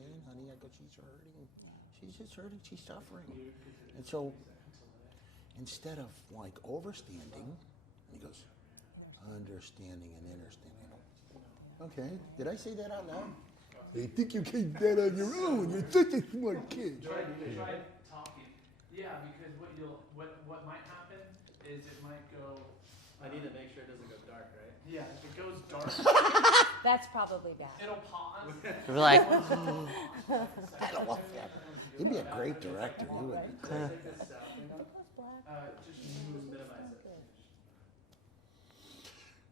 pain, honey? I go, she's hurting. She's just hurting. She's suffering. And so instead of like overstanding, he goes, understanding and understanding. Okay. Did I say that out loud? They think you came that on your own. You're such a smart kid. Try talking. Yeah, because what might happen is it might go. I need to make sure it doesn't go dark, right? Yeah, if it goes dark, That's probably bad. it'll pause. We're like, I don't want that. You'd be a great director. You would be great. Take this out. Just Minimize it.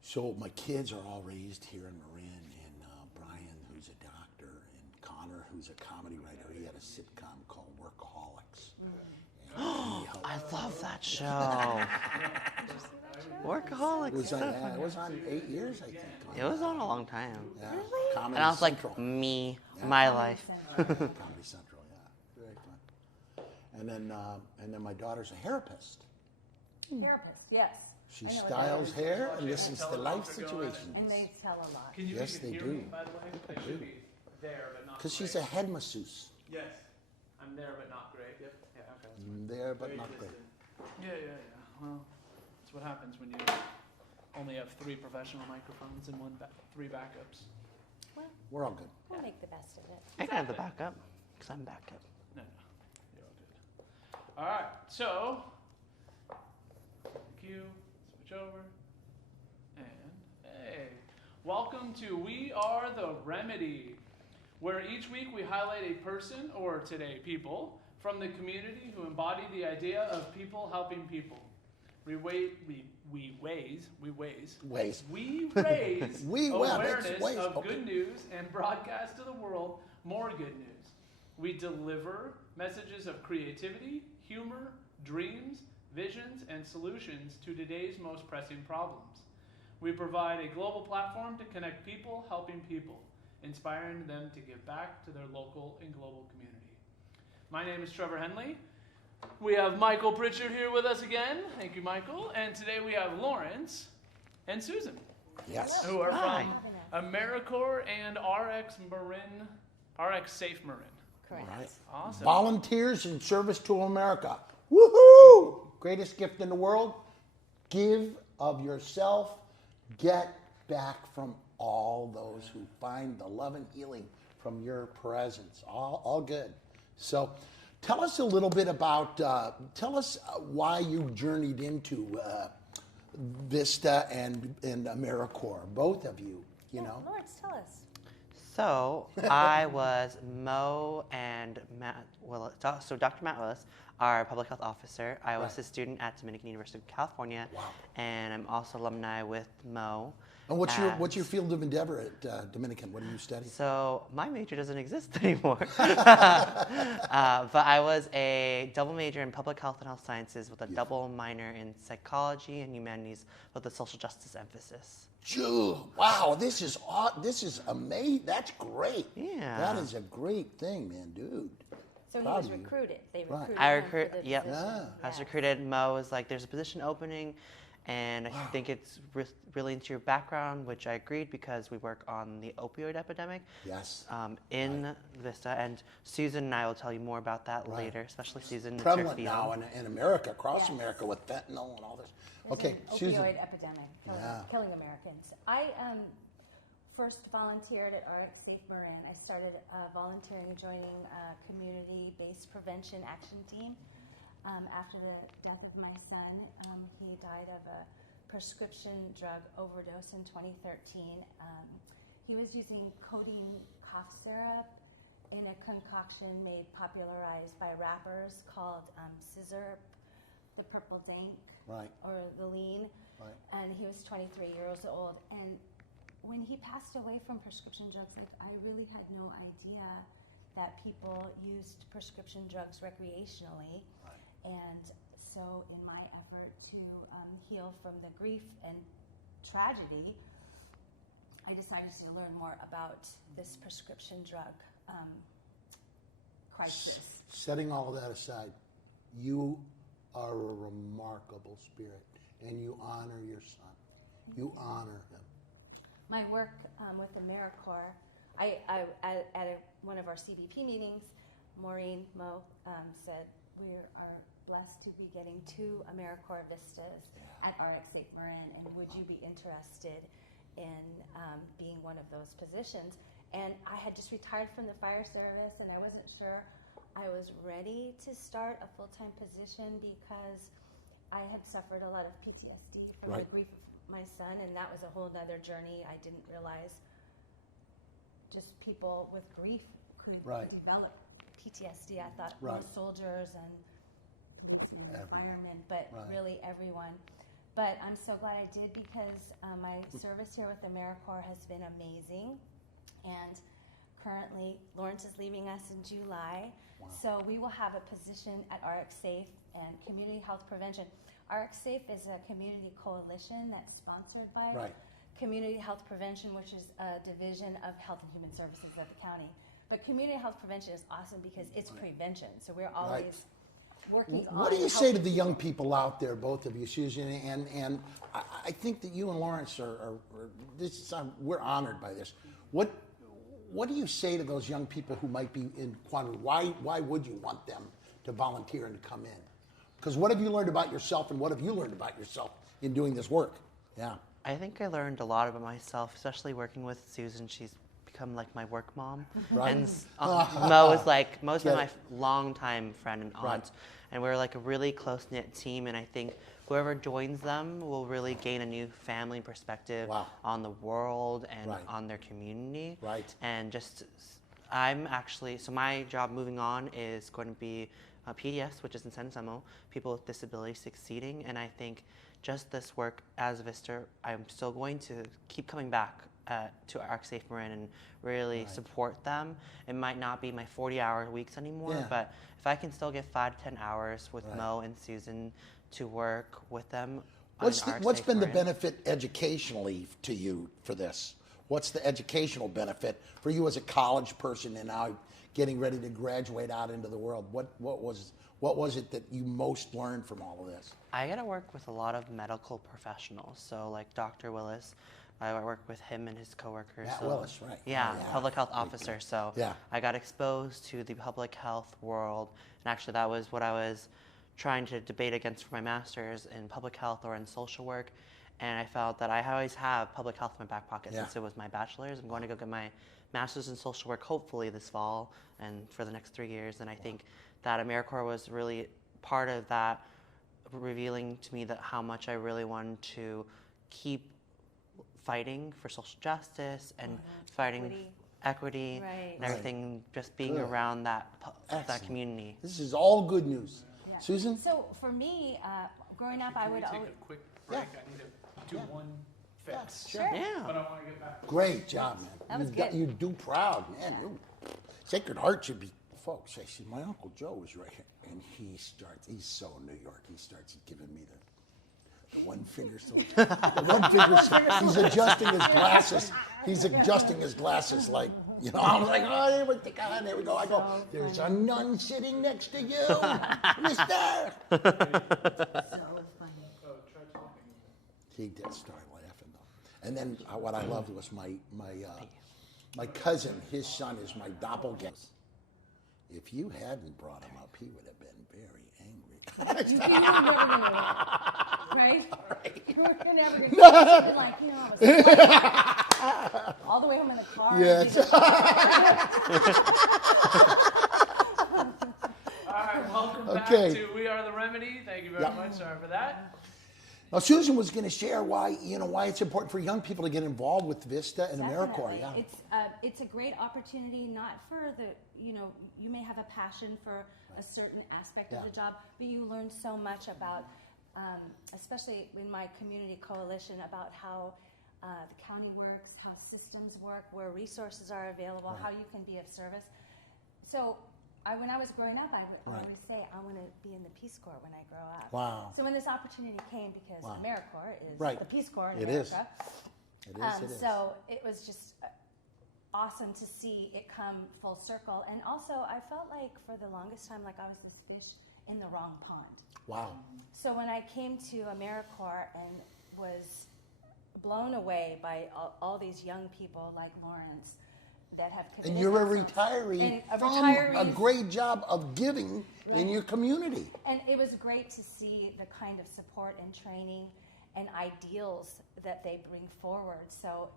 So my kids are all raised here in Marin, and Brian, who's a doctor, and Connor, who's a comedy writer. He had a sitcom called Workaholics. I love that show. Workaholics. It was on 8 years, I think. It was on a long time. Yeah. Really? Comedy And I was Central. like, me, my life. Comedy Central, yeah, very fun. And then my daughter's a therapist. Therapist, yes. She I know a styles therapist. hair and listens to life situations. And they tell a lot. Can you Yes, even they hear do. me, by the way? I should be there, but not Because she's great. a head masseuse. Yes. I'm there, but not great. Yep. Yeah, okay. That's fine. There, but Very not great. distant. Yeah. Well, that's what happens when you only have 3 professional microphones and 3 backups. We're all good. We'll make the best of it. I can have the backup, because I'm backup. No, you're all good. All right, so thank you. Switch over. And hey, welcome to We Are the Remedy, where each week we highlight a person, or today people, from the community who embody the idea of people helping people. We raise Ways. awareness ways, of okay. good news and broadcast to the world more good news. We deliver messages of creativity, humor, dreams, visions, and solutions to today's most pressing problems. We provide a global platform to connect people helping people, inspiring them to give back to their local and global community. My name is Trevor Henley. We have Michael Pritchard here with us again. Thank you, Michael. And today we have Lawrence and Susan, Yes. who are Hi. from AmeriCorps and RX Safe Marin. Correct. Right. Awesome. Volunteers in service to America. Woohoo! Greatest gift in the world. Give of yourself. Get back from all those who find the love and healing from your presence. All good. So tell us a little bit about, why you journeyed into Vista and AmeriCorps, both of you, you know. Lawrence, tell us. So I was Mo and Matt Willis. So Dr. Matt Willis, our public health officer. I was Right. a student at Dominican University of California, Wow. and I'm also alumni with Mo. And what's at- your field of endeavor at Dominican? What do you study? So my major doesn't exist anymore. But I was a double major in public health and health sciences with a double minor in psychology and humanities with a social justice emphasis. Wow, this is amazing. That's great. Yeah. That is a great thing, man, dude. So he Proud was of you. recruited. They Right. recruited I him for recruit. the Yep. position. Yeah. I was Yes. recruited. Mo was like, "There's a position opening, and I think it's really into your background," which I agreed because we work on the opioid epidemic Yes. in Vista, and Susan and I will tell you more about that Right. later, especially Susan. It's her Prevalent field. now in America, across Yes. America, with fentanyl and all this. There's Okay, an Susan. opioid epidemic killing Americans. I first volunteered at RX Safe Marin. I started volunteering and joining a community-based prevention action team after the death of my son. He died of a prescription drug overdose in 2013. He was using codeine cough syrup in a concoction made popularized by rappers called Scissor, the Purple Dank, Right. or the Lean. Right. And he was 23 years old. And when he passed away from prescription drugs, like, I really had no idea that people used prescription drugs recreationally. Right. And so in my effort to heal from the grief and tragedy, I decided to learn more about this prescription drug crisis. Setting all of that aside, you are a remarkable spirit, and you honor your son. You honor him. My work with AmeriCorps, one of our CBP meetings, Maureen Mo said we are blessed to be getting 2 AmeriCorps Vistas at RX St. Marin, and would you be interested in being one of those positions? And I had just retired from the fire service, and I wasn't sure I was ready to start a full-time position because I had suffered a lot of PTSD from the grief of my son, and that was a whole nother journey. I didn't realize just people with grief could develop PTSD. I thought most soldiers and policemen and firemen, but really everyone. But I'm so glad I did because my service here with AmeriCorps has been amazing. And currently, Lawrence is leaving us in July. So we will have a position at RX Safe and Community Health Prevention. RX Safe is a community coalition that's sponsored by Community Health Prevention, which is a division of Health and Human Services of the county. But Community Health Prevention is awesome because it's prevention. So we're always working on. What do you say to the young people out there, both of you, Susan, and I think that you and Lawrence we're honored by this. What do you say to those young people who might be in quandary? Why would you want them to volunteer and to come in? Because what have you learned about yourself, and what have you learned about yourself in doing this work? Yeah. I think I learned a lot about myself, especially working with Susan. She's become like my work mom. Right. And Mo is like Mo's been my longtime friend and aunt, and we're like a really close-knit team, and I think whoever joins them will really gain a new family perspective on the world and on their community. Right. And just, so my job moving on is going to be PDS, which is in San Samo, People with Disabilities Succeeding, and I think just this work as a visitor, I'm still going to keep coming back to RX Safe Marin and really support them. It might not be my 40-hour weeks anymore, but if I can still get 5 to 10 hours with Mo and Susan to work with them. What's been the benefit educationally to you for this? What's the educational benefit for you as a college person and now getting ready to graduate out into the world? What was it that you most learned from all of this? I got to work with a lot of medical professionals. So like Dr. Willis, I work with him and his coworkers. Matt Willis, right. Yeah, public health officer. So I got exposed to the public health world. And actually that was what I was trying to debate against for my master's in public health or in social work. And I felt that I always have public health in my back pocket since it was my bachelor's. I'm going to go get my master's in social work hopefully this fall and for the next 3 years. And I think that AmeriCorps was really part of that, revealing to me that how much I really wanted to keep fighting for social justice and fighting equity and everything, just being around that community. This is all good news. Susan? So for me, growing up, I would take always... a quick break? I need to do one fix. Sure. Yeah. But I want to get back. Great job, man. That was good. You do proud, man. Sacred Heart should be, folks, I see my Uncle Joe is right here. And he's so New York, he starts giving me the one finger he's adjusting his glasses. He's adjusting his glasses like, I was like, oh, there we go. I go, there's a nun sitting next to you, mister. So funny. Try talking. He did start laughing, though. And then what I loved was my cousin, his son is my doppelganger. If you hadn't brought him up, he would have been very angry. You never knew it, right? We're never going to like, I was all the way home in the car. Yes. All right, welcome back to We Are the Remedy. Thank you very much. Sorry for that. Now, Susan was going to share why it's important for young people to get involved with Vista and AmeriCorps. Yeah, it's a great opportunity. Not for the you may have a passion for a certain aspect of the job, but you learn so much about, especially in my community coalition, about how the county works, how systems work, where resources are available, how you can be of service. So. When I was growing up, I would always say, I want to be in the Peace Corps when I grow up. Wow. So when this opportunity came, because AmeriCorps is the Peace Corps in It America. It is. So it was just awesome to see it come full circle. And also, I felt like for the longest time, like I was this fish in the wrong pond. Wow. So when I came to AmeriCorps and was blown away by all these young people like Lawrence that have committed And you're a themselves. retiree And a from a retirees. great job of giving in Right. your community. And it was great to see the kind of support and training and ideals that they bring forward. So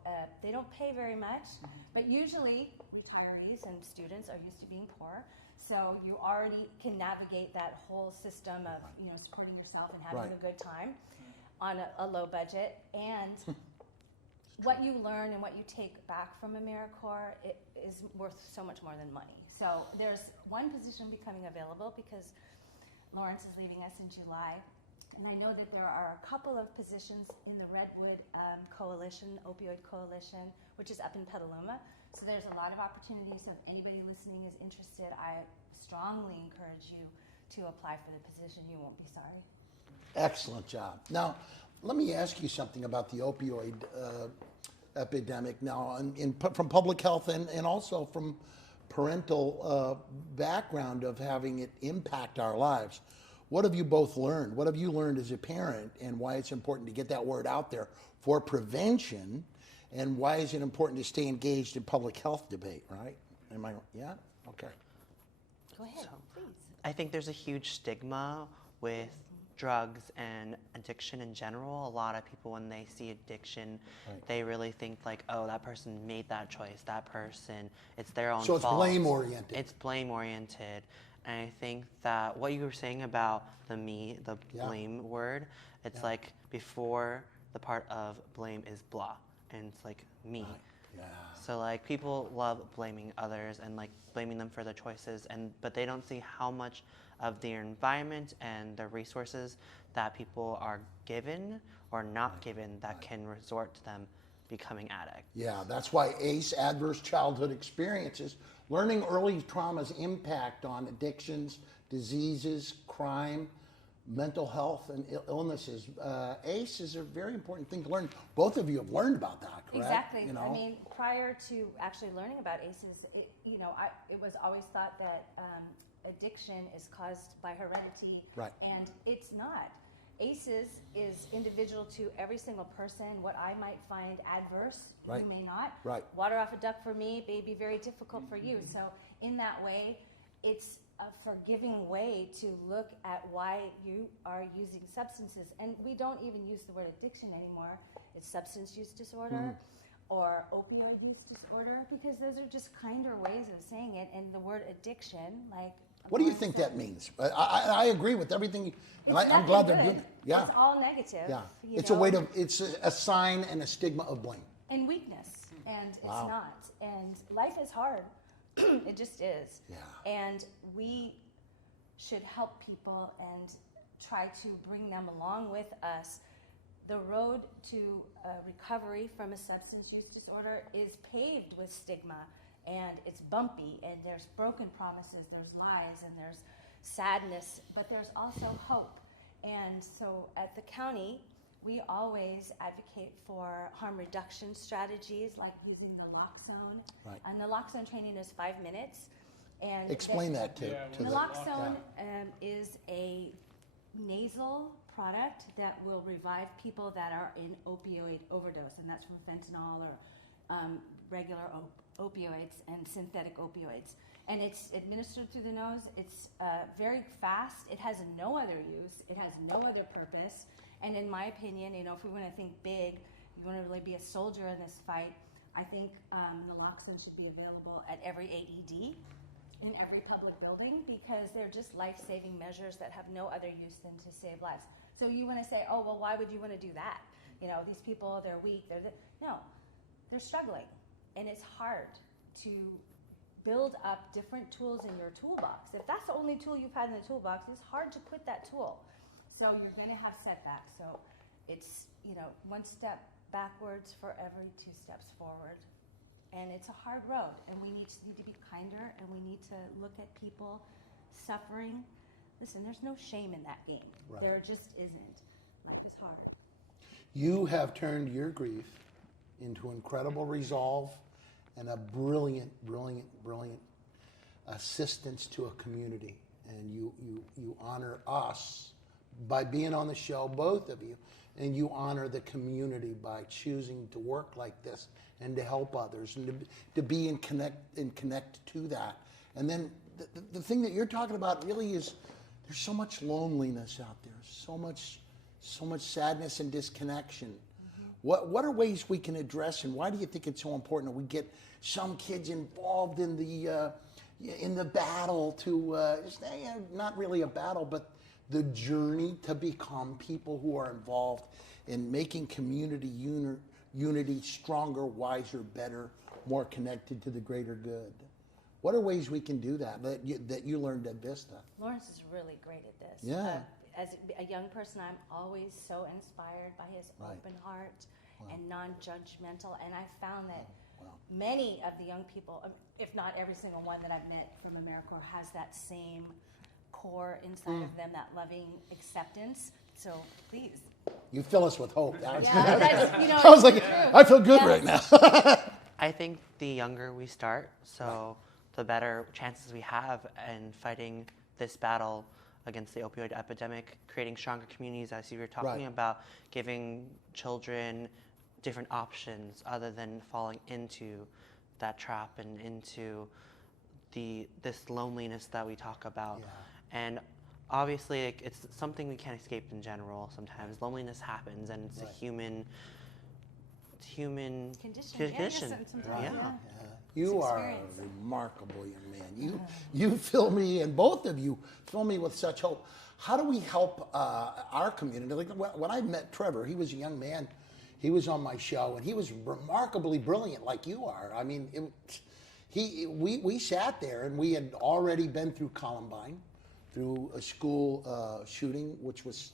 they don't pay very much, but usually retirees and students are used to being poor. So you already can navigate that whole system of supporting yourself and having Right. a good time on a low budget. And what you learn and what you take back from AmeriCorps, it is worth so much more than money. So there's one position becoming available because Lawrence is leaving us in July. And I know that there are a couple of positions in the Redwood Coalition, Opioid Coalition, which is up in Petaluma. So there's a lot of opportunities. So if anybody listening is interested, I strongly encourage you to apply for the position. You won't be sorry. Excellent job. Now, let me ask you something about the opioid epidemic now, from public health and also from parental background of having it impact our lives. What have you both learned? What have you learned as a parent, and why it's important to get that word out there for prevention, and why is it important to stay engaged in public health debate, right? Am I, yeah? Okay. Go ahead, please. I think there's a huge stigma with drugs and addiction in general. A lot of people, when they see addiction, Right. they really think like, oh, that person made that choice. That person, it's their own So it's fault. blame oriented. It's blame oriented. And I think that what you were saying about the Yeah. blame word, it's Yeah. like before the part of blame is blah, and it's like me. Right. Yeah. So like people love blaming others and like blaming them for their choices, but they don't see how much of their environment and the resources that people are given or not given that can resort to them becoming addicts. Yeah, that's why ACE, Adverse Childhood Experiences, learning early trauma's impact on addictions, diseases, crime, mental health, and illnesses. ACE is a very important thing to learn. Both of you have learned about that, correct? Exactly. You know? I mean, prior to actually learning about ACEs, it was always thought that addiction is caused by heredity, Right. and it's not. ACEs is individual to every single person. What I might find adverse, Right. you may not. Right. Water off a duck for me may be very difficult for you. So in that way, it's a forgiving way to look at why you are using substances. And we don't even use the word addiction anymore. It's substance use disorder or opioid use disorder, because those are just kinder ways of saying it. And the word addiction, like... What do you think that means? I agree with everything, and I'm glad they're doing it. Yeah. It's all negative. Yeah. you It's a know? way to, it's a sign and a stigma of blame. And weakness, and Wow. it's not. And life is hard. It just is. Yeah. And we should help people and try to bring them along with us. The road to recovery from a substance use disorder is paved with stigma, and it's bumpy, and there's broken promises, there's lies, and there's sadness, but there's also hope. And so at the county, we always advocate for harm reduction strategies, like using the naloxone. Right. And naloxone training is 5 minutes. And Explain that to Yeah, the... naloxone is a nasal product that will revive people that are in opioid overdose, and that's from fentanyl or regular opioids and synthetic opioids. And it's administered through the nose. It's very fast. It has no other use. It has no other purpose. And in my opinion, if we want to think big, you want to really be a soldier in this fight, I think naloxone should be available at every AED, in every public building, because they're just life-saving measures that have no other use than to save lives. So you want to say, oh, well, why would you want to do that? These people, they're weak. No, they're struggling. And it's hard to build up different tools in your toolbox. If that's the only tool you've had in the toolbox, it's hard to quit that tool. So you're going to have setbacks. So it's, one step backwards for every 2 steps forward. And it's a hard road, and we need to be kinder, and we need to look at people suffering. Listen, there's no shame in that game. Right. There just isn't. Life is hard. You have turned your grief into incredible resolve and a brilliant, brilliant, brilliant assistance to a community. And you honor us by being on the show, both of you, and you honor the community by choosing to work like this and to help others and to be and connect to that. And then the thing that you're talking about really is there's so much loneliness out there, so much sadness and disconnection. What are ways we can address, and why do you think it's so important that we get some kids involved in the battle to not really a battle, but the journey to become people who are involved in making community unity stronger, wiser, better, more connected to the greater good? What are ways we can do that you learned at Vista? Lawrence is really great at this. Yeah. As a young person, I'm always so inspired by his Right. open heart and non-judgmental. And I found that Wow. many of the young people, if not every single one that I've met from AmeriCorps, has that same core inside of them, that loving acceptance. So please. You fill us with hope. Yeah, that's, you know, I was like, it's true. I feel good Yes. right now. I think the younger we start, so the better chances we have in fighting this battle against the opioid epidemic, creating stronger communities, as you were talking Right. about, giving children different options other than falling into that trap and into this loneliness that we talk about. Yeah. And obviously, it's something we can't escape in general. Sometimes loneliness happens, and it's Right. a human Condition. condition. Yeah, sometimes, Yeah. yeah. You It's are a experience. remarkable young man. You fill me, and both of you fill me with such hope. How do we help our community? Like when I met Trevor, he was a young man. He was on my show, and he was remarkably brilliant, like you are. I mean, we sat there, and we had already been through Columbine, through a school shooting, which was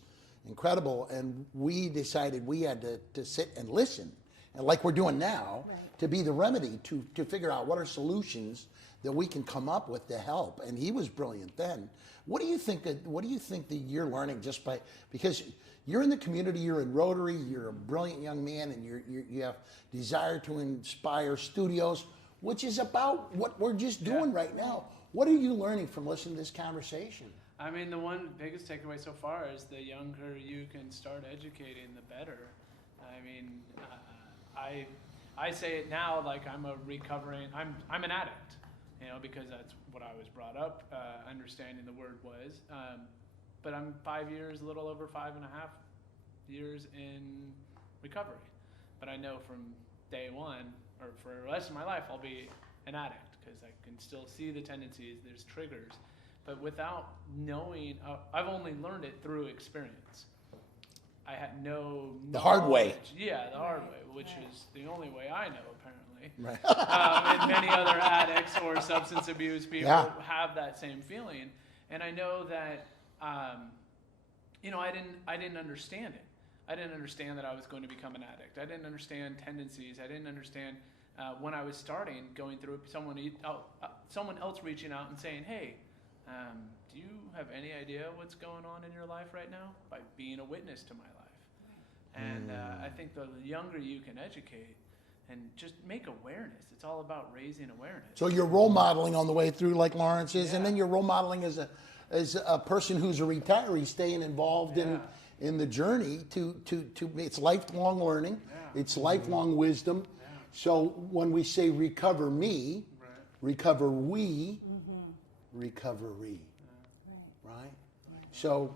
incredible, and we decided we had to sit and listen, and like we're doing now, Right. to be the remedy to figure out what are solutions that we can come up with to help. And he was brilliant then. What do you think that you're learning because you're in the community, you're in Rotary, you're a brilliant young man, and you have desire to inspire studios, which is about what we're just doing right now. What are you learning from listening to this conversation? I mean, the one biggest takeaway so far is the younger you can start educating, the better. I mean, I say it now like I'm an addict, you know, because that's what I was brought up understanding the word was. But I'm 5 years, a little over 5.5 years in recovery. But I know from day one, or for the rest of my life, I'll be an addict because I can still see the tendencies, there's triggers. But without knowing, I've only learned it through experience. I had no The hard way. knowledge. Yeah, the hard way, which is the only way I know, apparently. Right. And many other addicts or substance abuse people Yeah. have that same feeling. And I know that, you know, I didn't understand it. I didn't understand that I was going to become an addict. I didn't understand tendencies. I didn't understand when I was starting, going through it, someone else reaching out and saying, hey, do you have any idea what's going on in your life right now? By being a witness to my life. And I think the younger you can educate and just make awareness. It's all about raising awareness. So you're role modeling on the way through, like Lawrence is, and Yeah. then you're role modeling as a person who's a retiree, staying involved in the journey to it's lifelong learning, Yeah. it's lifelong wisdom. Yeah. So when we say recover me, Right. recover we, recovery, right? So,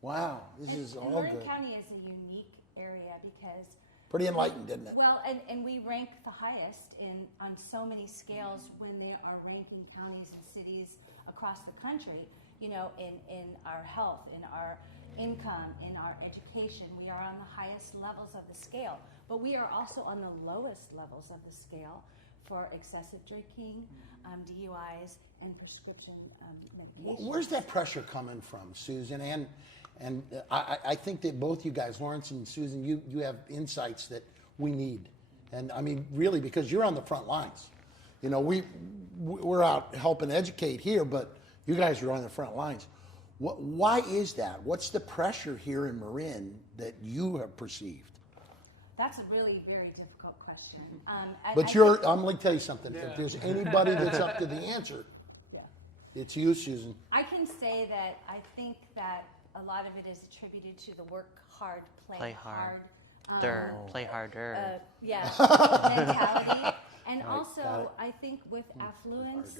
wow, this is all Marin good. County is a unique area because Pretty enlightened, isn't it? well, and we rank the highest on so many scales when they are ranking counties and cities across the country. You know, in our health, in our income, in our education, we are on the highest levels of the scale. But we are also on the lowest levels of the scale for excessive drinking, DUIs, and prescription medication. Where's that pressure coming from, Susan? And I think that both you guys, Lawrence and Susan, you have insights that we need. And I mean, really, because you're on the front lines. You know, we're out helping educate here, but you guys are on the front lines. Why is that? What's the pressure here in Marin that you have perceived? That's a really very difficult question. But I'm going to tell you something. If there's anybody that's up to the answer, Yeah. it's you, Susan. I can say that I think that a lot of it is attributed to the work hard, play Play hard. hard Play harder. Yeah, mentality. And Right, got it. also, I think with affluence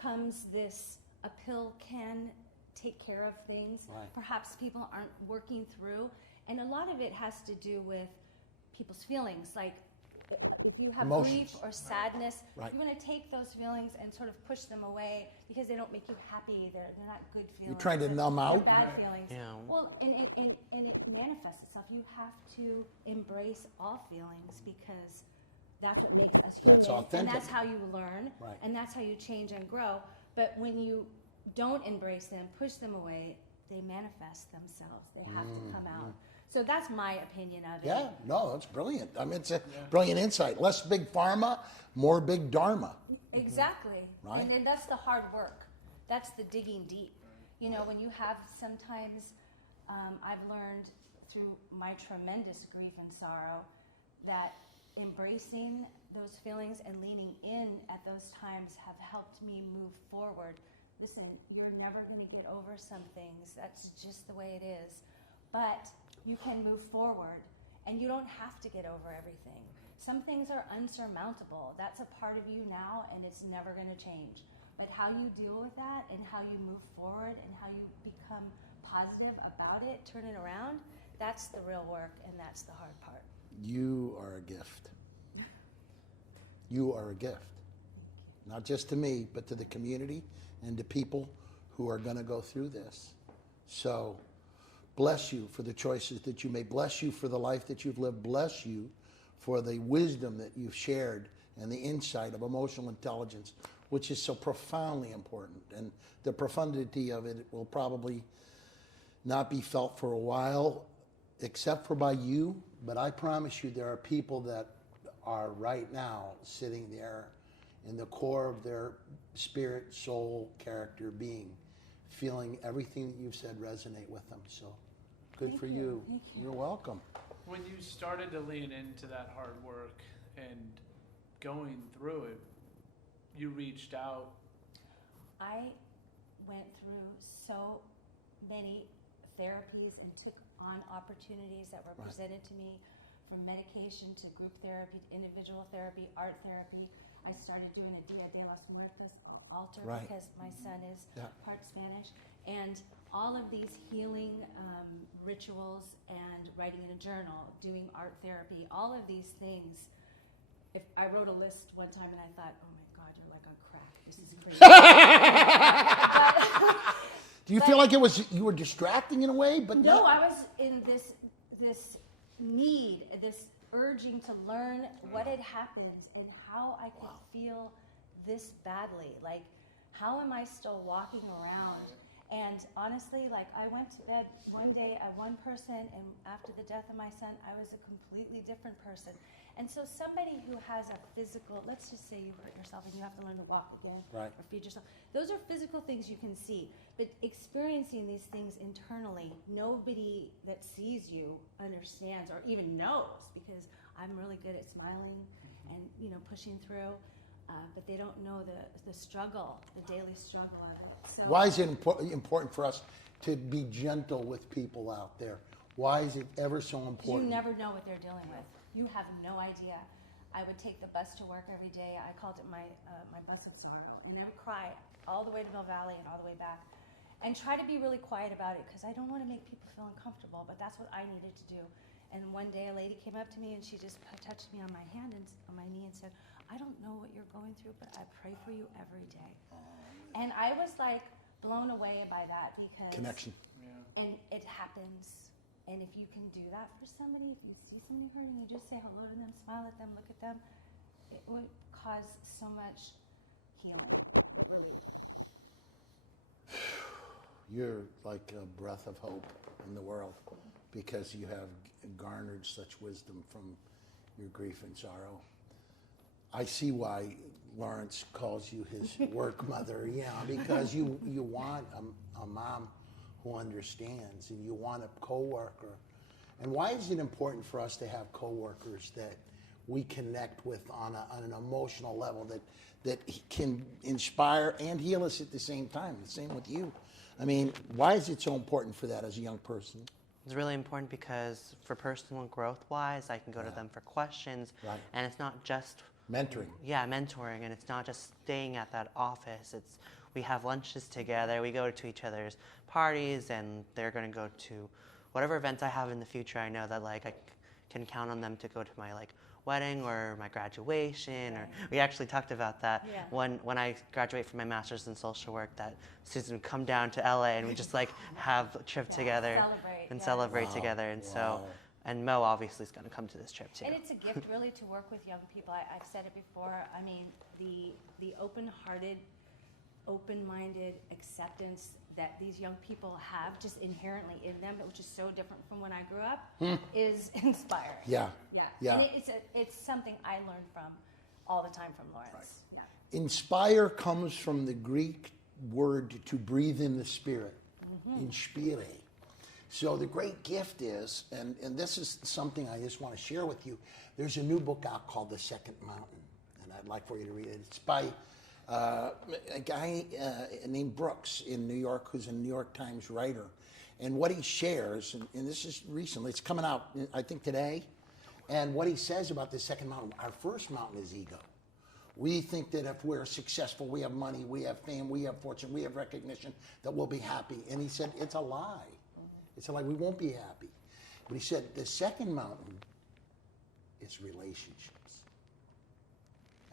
comes this, a pill can take care of things. Right. Perhaps people aren't working through. And a lot of it has to do with people's feelings. Like, if you have grief Emotions. or sadness, Right. you want to take those feelings and sort of push them away because they don't make you happy. They're not good feelings. You're trying to They're numb out? bad Right. feelings. Yeah. Well, and it manifests itself. You have to embrace all feelings because that's what makes us human. That's authentic. And that's how you learn. Right. And that's how you change and grow. But when you don't embrace them, push them away, they manifest themselves. They have to come out. So that's my opinion of it. Yeah, no, that's brilliant. I mean, it's a brilliant insight. Less big pharma, more big dharma. Exactly. Right. And then that's the hard work. That's the digging deep. You know, when you have sometimes, I've learned through my tremendous grief and sorrow that embracing those feelings and leaning in at those times have helped me move forward. Listen, you're never going to get over some things. That's just the way it is. But you can move forward, and you don't have to get over everything. Some things are unsurmountable. That's a part of you now, and it's never going to change. But how you deal with that and how you move forward and how you become positive about it, turn it around, that's the real work, and that's the hard part. You are a gift. You are a gift. Not just to me, but to the community and to people who are going to go through this. So, bless you for the choices that you made. Bless you for the life that you've lived. Bless you for the wisdom that you've shared and the insight of emotional intelligence, which is so profoundly important. And the profundity of it will probably not be felt for a while, except for by you. But I promise you there are people that are right now sitting there in the core of their spirit, soul, character, being, feeling everything that you've said resonate with them. So good Thank for you. you. Thank you. You're welcome. When you started to lean into that hard work and going through it, you reached out. I went through so many therapies and took on opportunities that were Right. presented to me, from medication to group therapy, to individual therapy, art therapy. I started doing a Dia de los Muertos altar Right. because my son is Yeah. part Spanish. And all of these healing rituals and writing in a journal, doing art therapy, all of these things. If I wrote a list one time and I thought, oh my God, you're like on crack. This is crazy. Do you feel like it was you were distracting in a way? But No, not- I was in this need, this urging to learn what had happened and how I could feel this badly. Like, how am I still walking around? And honestly, like, I went to bed one day at one person, and after the death of my son, I was a completely different person. And so somebody who has a physical, let's just say you hurt yourself and you have to learn to walk again, Right. or feed yourself. Those are physical things you can see. But experiencing these things internally, nobody that sees you understands or even knows, because I'm really good at smiling and, you know, pushing through. But they don't know the struggle, the daily struggle of it. So Why is it important for us to be gentle with people out there? Why is it ever so you important? never know what they're dealing with. You have no idea. I would take the bus to work every day. I called it my bus of sorrow, and I would cry all the way to Mill Valley and all the way back, and try to be really quiet about it because I don't want to make people feel uncomfortable. But that's what I needed to do. And one day, a lady came up to me and she just touched me on my hand and on my knee and said, "I don't know what you're going through, but I pray for you every day." And I was like blown away by that because Connection. Yeah. and it happens. And if you can do that for somebody, if you see somebody hurting, you just say hello to them, smile at them, look at them, it would cause so much healing. It really would. You're like a breath of hope in the world because you have garnered such wisdom from your grief and sorrow. I see why Lawrence calls you his work mother, because you want a mom who understands, and you want a coworker. And why is it important for us to have coworkers that we connect with on an emotional level that can inspire and heal us at the same time? The same with you. I mean, why is it so important for that as a young person? It's really important because for personal growth wise, I can go to them for questions. Right. And it's not just Mentoring. Yeah, mentoring, and it's not just staying at that office. It's we have lunches together, we go to each other's parties, and they're going to go to whatever events I have in the future. I know that like I can count on them to go to my like wedding or my graduation, or we actually talked about that when I graduate from my master's in social work, that Susan would come down to LA and we just like have a trip together and celebrate together. And so and Mo obviously is going to come to this trip too. And it's a gift really to work with young people. I've said it before. I mean, the open-hearted, open-minded acceptance that these young people have just inherently in them, which is so different from when I grew up, is inspiring. Yeah. Yeah. And it's something I learned from all the time from Lawrence. Right. Yeah. Inspire comes from the Greek word to breathe in the spirit. Inspire. So the great gift is, and this is something I just want to share with you, there's a new book out called The Second Mountain, and I'd like for you to read it. It's by a guy named Brooks in New York, who's a New York Times writer. And what he shares, and this is recently, it's coming out, I think, today, and what he says about the second mountain, our first mountain is ego. We think that if we're successful, we have money, we have fame, we have fortune, we have recognition, that we'll be happy. And he said, it's a lie. It's a lie, we won't be happy. But he said, the second mountain is relationships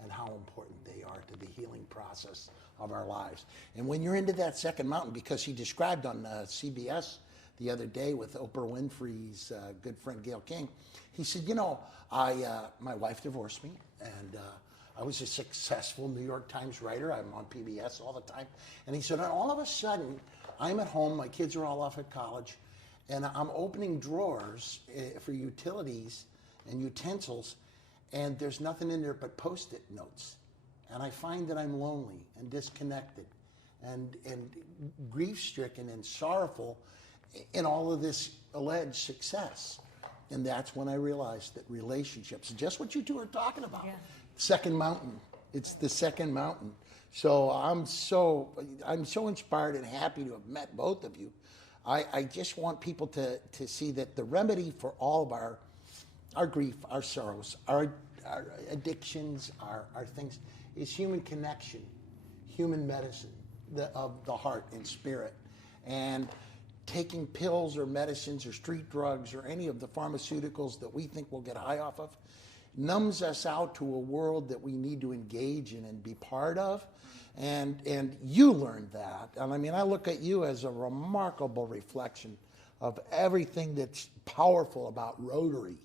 and how important they are to the healing process of our lives. And when you're into that second mountain, because he described on CBS the other day with Oprah Winfrey's good friend Gayle King, he said, you know, my wife divorced me, and I was a successful New York Times writer. I'm on PBS all the time. And he said, and all of a sudden, I'm at home, my kids are all off at college, and I'm opening drawers for utilities and utensils, and there's nothing in there but Post-it notes. And I find that I'm lonely and disconnected and grief-stricken and sorrowful in all of this alleged success. And that's when I realized that relationships, just what you two are talking about, second mountain. It's the second mountain. So I'm so inspired and happy to have met both of you. I just want people to see that the remedy for all of our grief, our sorrows, our addictions, our things, is human connection, human medicine of the heart and spirit. And taking pills or medicines or street drugs or any of the pharmaceuticals that we think we'll get high off of numbs us out to a world that we need to engage in and be part of. And you learned that. And I mean, I look at you as a remarkable reflection of everything that's powerful about Rotary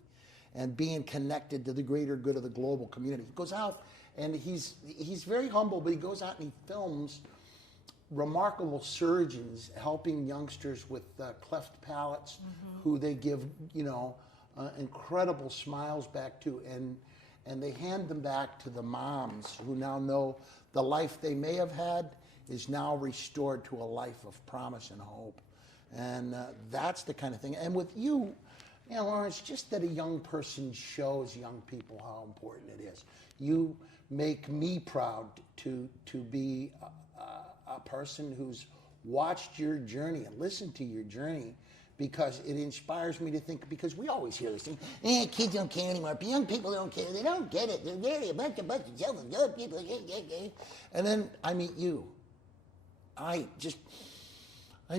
and being connected to the greater good of the global community. He goes out and he's very humble, but he goes out and he films remarkable surgeons helping youngsters with cleft palates, who they give, incredible smiles back to, and they hand them back to the moms who now know the life they may have had is now restored to a life of promise and hope. And that's the kind of thing. And with you, Lawrence, just that a young person shows young people how important it is. You make me proud to be a person who's watched your journey and listened to your journey, because it inspires me to think, because we always hear this thing, kids don't care anymore, young people don't care, they don't get it, they're really a bunch of self-good people. And then I meet you. I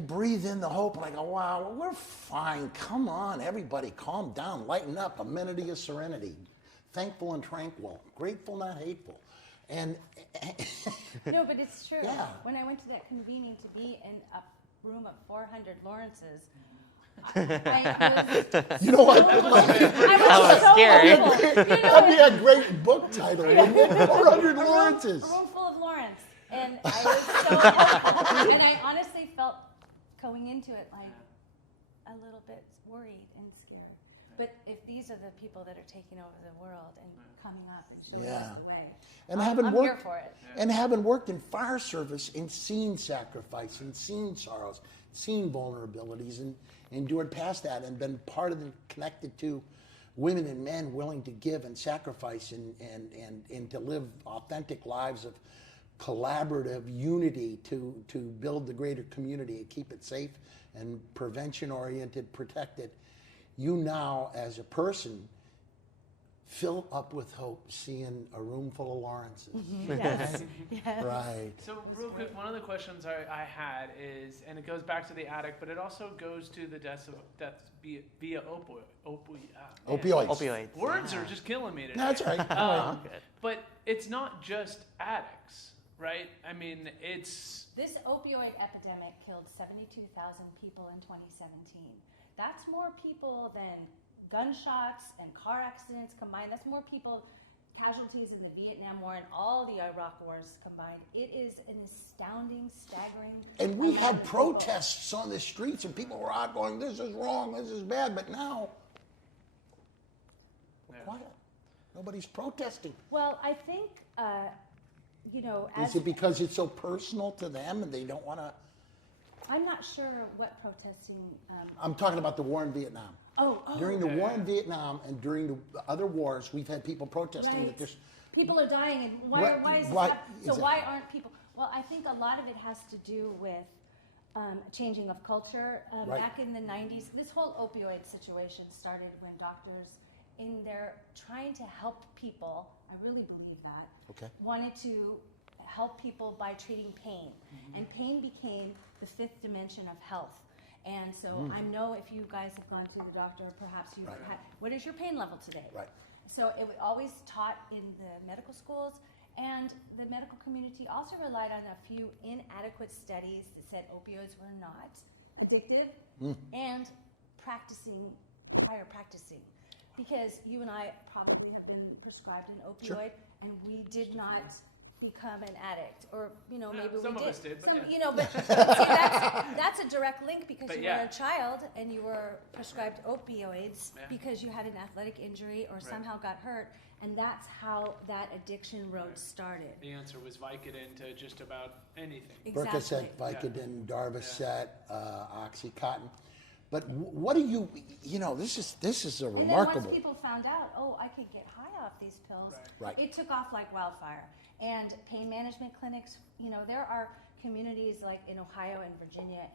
breathe in the hope, and I go, wow, we're fine, come on, everybody, calm down, lighten up, amenity of serenity, thankful and tranquil, grateful, not hateful. And no, but it's true. Yeah. When I went to that convening to be in a room of 400 Lawrences, you know what? That was scary. That'd be a great book title. 400 Lawrences. A room full of Lawrence. And I was so, and I honestly felt going into it like a little bit worried and scared. But if these are the people that are taking over the world and coming up and showing us the way, and I'm here for it. And having worked in fire service and seen sacrifice and seen sorrows, seen vulnerabilities, and endured past that, and been part of connected to women and men willing to give and sacrifice and to live authentic lives of collaborative unity to build the greater community and keep it safe and prevention-oriented, protected, you now, as a person, fill up with hope seeing a room full of Lawrences. Yes. Yes. Right. So real quick, one of the questions I had is, and it goes back to the addict, but it also goes to the deaths via Opioids. Opioids. Words yeah. are just killing me today. No, that's right. Good. But it's not just addicts, right? I mean, it's This opioid epidemic killed 72,000 people in 2017. That's more people than gunshots and car accidents combined. That's more people, casualties in the Vietnam War and all the Iraq wars combined. It is an astounding, staggering. And we amount had of people. protests on the streets, and people were out going, "This is wrong, this is bad." But now, we're quiet. Nobody's protesting. Well, I think, as Is it because it's so personal to them and they don't want to? I'm not sure what protesting. I'm talking about the war in Vietnam. During the war in Vietnam and during the other wars, we've had people protesting that Right. there's. People are dying, and why is this Right, happening? So why exactly. aren't people? Well, I think a lot of it has to do with changing of culture. Right. Back in the 90s, this whole opioid situation started when doctors, in their trying to help people, I really believe that, Okay. wanted to help people by treating pain. And pain became the fifth dimension of health. And so I know if you guys have gone to the doctor, perhaps you've Right. had, what is your pain level today? Right. So it was always taught in the medical schools, and the medical community also relied on a few inadequate studies that said opioids were not addictive and prior practicing. Because you and I probably have been prescribed an opioid, and we did not become an addict, or maybe some we of did. us did, but Some, yeah. but see, that's a direct link because But you yeah. were a child and you were prescribed opioids Yeah. because you had an athletic injury or somehow got hurt, and that's how that addiction road started. the answer was Vicodin to just about anything. Percocet, Vicodin, Darvocet, OxyContin. But what do you? This is a And then remarkable. once people found out, I could get high off these pills, Right. it took off like wildfire. And pain management clinics, there are communities like in Ohio and Virginia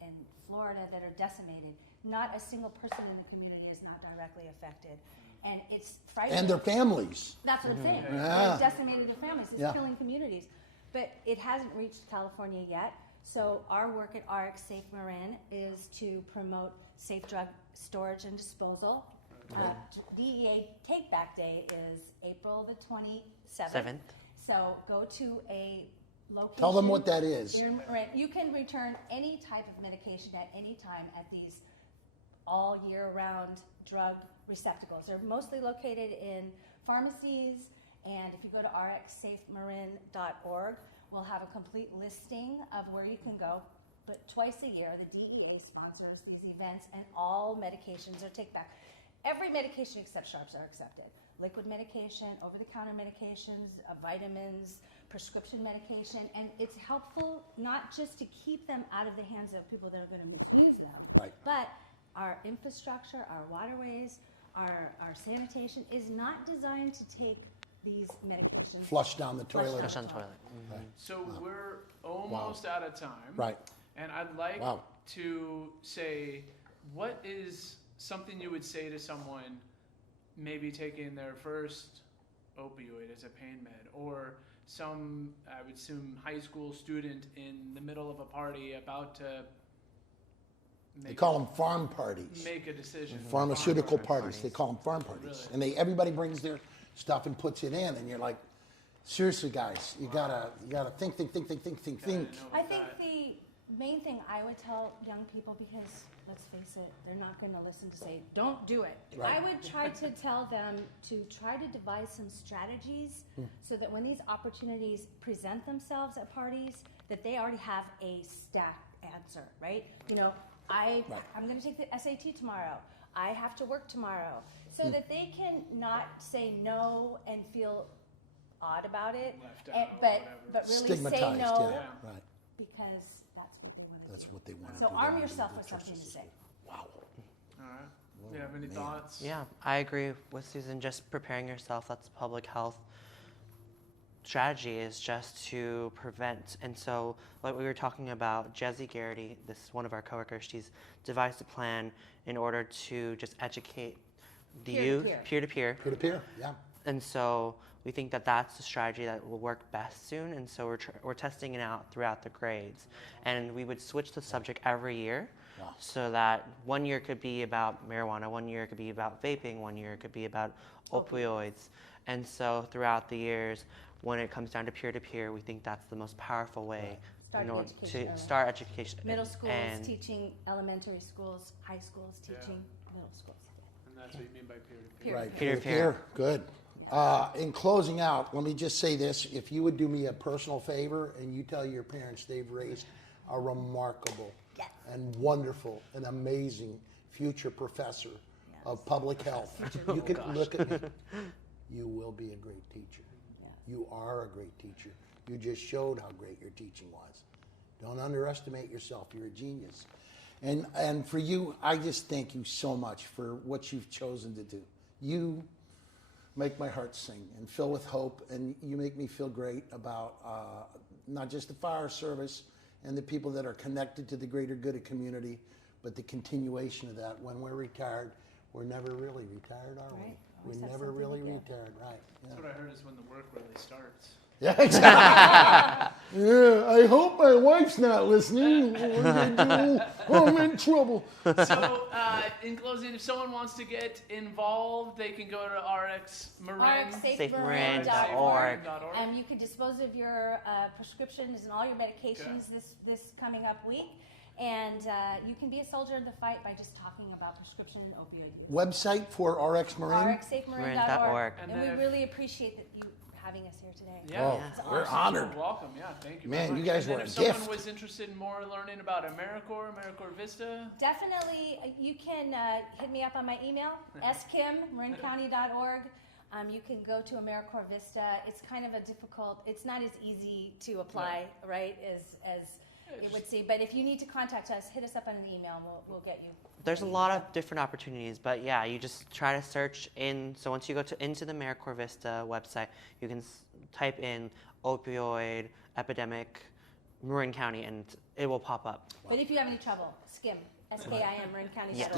and Florida that are decimated. Not a single person in the community is not directly affected. And it's frightening. And their families. That's what I'm saying. Yeah. It's decimated their families. It's Yeah. killing communities. But it hasn't reached California yet. So our work at RX Safe Marin is to promote safe drug storage and disposal. DEA Take Back Day is April the 27th. 7th. So go to a location. Tell them what that is. Here in Marin. You can return any type of medication at any time at these all year round drug receptacles. They're mostly located in pharmacies, and if you go to rxsafemarin.org, we'll have a complete listing of where you can go. But twice a year, the DEA sponsors these events, and all medications are take back. Every medication except sharps are accepted. Liquid medication, over-the-counter medications, vitamins, prescription medication, and it's helpful not just to keep them out of the hands of people that are going to misuse them, Right. but our infrastructure, our waterways, our sanitation is not designed to take these medications. Flush down the toilet. Flush on the toilet. So we're almost out of time. Right. And I'd like Wow. to say, what is something you would say to someone maybe taking their first opioid as a pain med, or some, I would assume, high school student in the middle of a party about to They call them farm parties. make a decision. Pharmaceutical Farm parties. They call them farm parties. Really? And everybody brings their stuff and puts it in, and you're like, seriously, guys, you gotta think. know I about think that. the main thing I would tell young people, because let's face it, they're not going to listen to say, don't do it. Right. I would try to tell them to try to devise some strategies so that when these opportunities present themselves at parties, that they already have a stacked answer, right? I'm going to take the SAT tomorrow. I have to work tomorrow. So that they can not say no and feel odd about it, Left and- out, but whatever. really say Stigmatized, no yeah. Right. because that's what they want to That's do. what they want to do. So They arm wanna yourself do with something to justice. say. Wow. All right. Do you have any man. thoughts? Yeah, I agree with Susan. Just preparing yourself, that's public health. strategy is just to prevent. And so, like we were talking about, Jesse Garrity, this one of our coworkers, she's devised a plan in order to just educate the youth, peer-to-peer. Peer-to-peer, yeah. And so we think that that's the strategy that will work best soon. And so we're testing it out throughout the grades. And we would switch the subject every year. Wow. So that 1 year could be about marijuana, 1 year could be about vaping, 1 year could be about opioids. And so throughout the years, when it comes down to peer-to-peer, we think that's the most powerful way in order to start education. Middle schools and teaching elementary schools, high schools teaching middle schools. And that's what you mean by peer-to-peer. Right, Peer-to-peer. Good. In closing out, let me just say this. If you would do me a personal favor and you tell your parents they've raised a remarkable and wonderful and amazing future professor of public health. You can look at me. You will be a great teacher. You are a great teacher. You just showed how great your teaching was. Don't underestimate yourself. You're a genius. And for you, I just thank you so much for what you've chosen to do. You make my heart sing and fill with hope, and you make me feel great about not just the fire service and the people that are connected to the greater good of community, but the continuation of that. When we're retired, we're never really retired, are we? Right. We're Always have never something to really do. retired, right? That's what I heard is when the work really starts. Yeah, exactly. Yeah, I hope my wife's not listening. I'm in trouble. So, in closing, if someone wants to get involved, they can go to RxSafeMarin.org. You can dispose of your prescriptions and all your medications this coming up week. And you can be a soldier in the fight by just talking about prescription and opioid use. Website for RX Marine? RxSafeMarin.org. And And then we really appreciate that you having us here today. Yeah, Oh, It's we're awesome. honored. You're welcome. Yeah, thank you. Man, very much. you guys And then were a if someone gift. was interested in more learning about AmeriCorps Vista, Definitely, you can hit me up on my email, skim.marincounty.org. You can go to AmeriCorps Vista. It's kind of a difficult, it's not as easy to apply, right, as it would seem. But if you need to contact us, hit us up on an email and we'll get you. There's a lot of different opportunities, but yeah, you just try to search in. So once you go into the AmeriCorps Vista website, you can type in opioid epidemic Marin County, and it will pop up. But if you have any trouble, skim, SKIM, MarinCounty.org. Yes.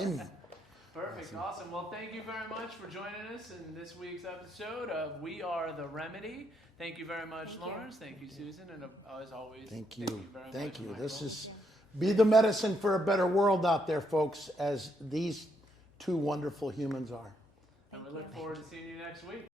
perfect, awesome. Well, thank you very much for joining us in this week's episode of We Are the Remedy. Thank you very much, Lawrence. Thank you, Susan. And as always, Thank you. very Thank much, you. Michael. This is be the medicine for a better world out there, folks, as these two wonderful humans are. And we look forward to seeing you next week.